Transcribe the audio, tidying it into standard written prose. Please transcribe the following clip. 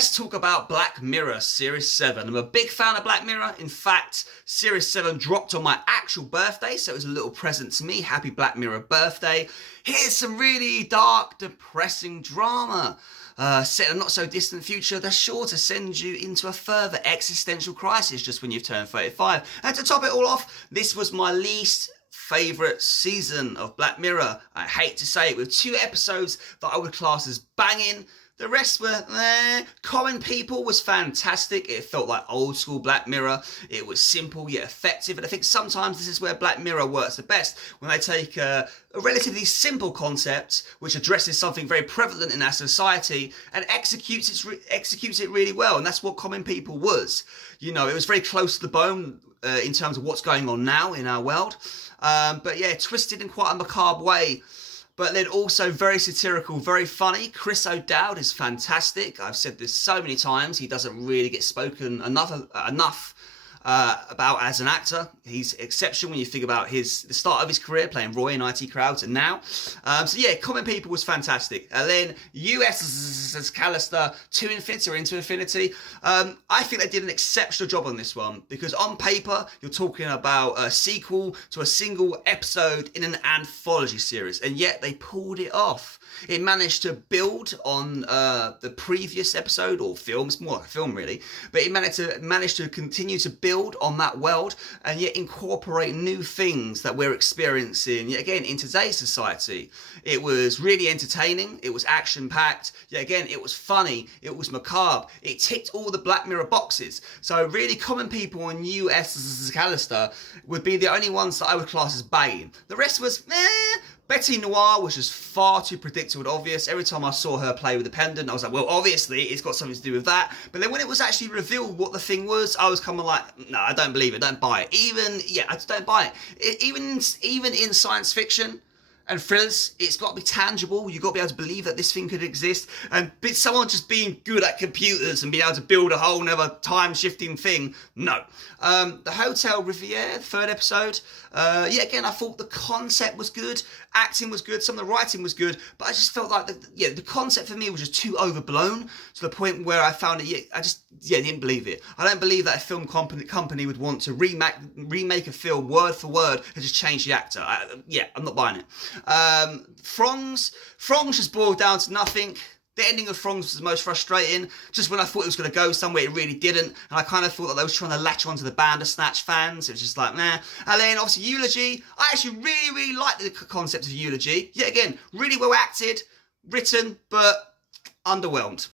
let's talk about Black Mirror Series 7. I'm a big fan of Black Mirror. In fact, Series 7 dropped on my actual birthday, so it was a little present to me. Happy Black Mirror birthday. Here's some really dark, depressing drama. Set in a not so distant future, they're sure to send you into a further existential crisis just when you've turned 35. And to top it all off, this was my least favourite season of Black Mirror. I hate to say it, with 2 episodes that I would class as banging. The rest were Common People was fantastic. It felt like old school Black Mirror. It was simple yet effective. And I think sometimes this is where Black Mirror works the best, when they take a relatively simple concept which addresses something very prevalent in our society and executes it really well. And that's what Common People was. You know, it was very close to the bone in terms of what's going on now in our world. But yeah, twisted in quite a macabre way. But then also very satirical, very funny. Chris O'Dowd is fantastic. I've said this so many times. He doesn't really get spoken enough about as an actor. He's exceptional when you think about the start of his career playing Roy in IT Crowds and now. So yeah, Common People was fantastic. And then USS Callister to Infinity or Into Infinity. I think they did an exceptional job on this one, because on paper you're talking about a sequel to a single episode in an anthology series, and yet they pulled it off. It managed to build on the previous episode, or film. It's more like a film really, but it managed to continue to build on that world and yet incorporate new things that we're experiencing yet again in today's society. It was really entertaining. It was action-packed. Yet again, it was funny. It was macabre. It ticked all the Black Mirror boxes. So really, Common People and USS Callister would be the only ones that I would class as banging. The rest was Betty Noir was just far too predictable and obvious. Every time I saw her play with the pendant, I was like, well, obviously it's got something to do with that. But then when it was actually revealed what the thing was, I was kind of like, no, I don't believe it, don't buy it. I just don't buy it. Even in science fiction and thrillers, it's got to be tangible. You've got to be able to believe that this thing could exist. And someone just being good at computers and being able to build a whole other time-shifting thing, no. The Hotel Riviera, the 3rd episode, again, I thought the concept was good, acting was good, some of the writing was good, but I just felt like the concept for me was just too overblown to the point where I found it, I didn't believe it. I don't believe that a film company would want to remake a film word for word and just change the actor. I'm not buying it. Frongs just boiled down to nothing. The ending of Frongs was the most frustrating. Just when I thought it was going to go somewhere, it really didn't. And I kind of thought that they was trying to latch onto the Bandersnatch fans. It was just like, nah. And then obviously Eulogy. I actually really, really liked the concept of Eulogy. Yet again, really well acted, written, but underwhelmed.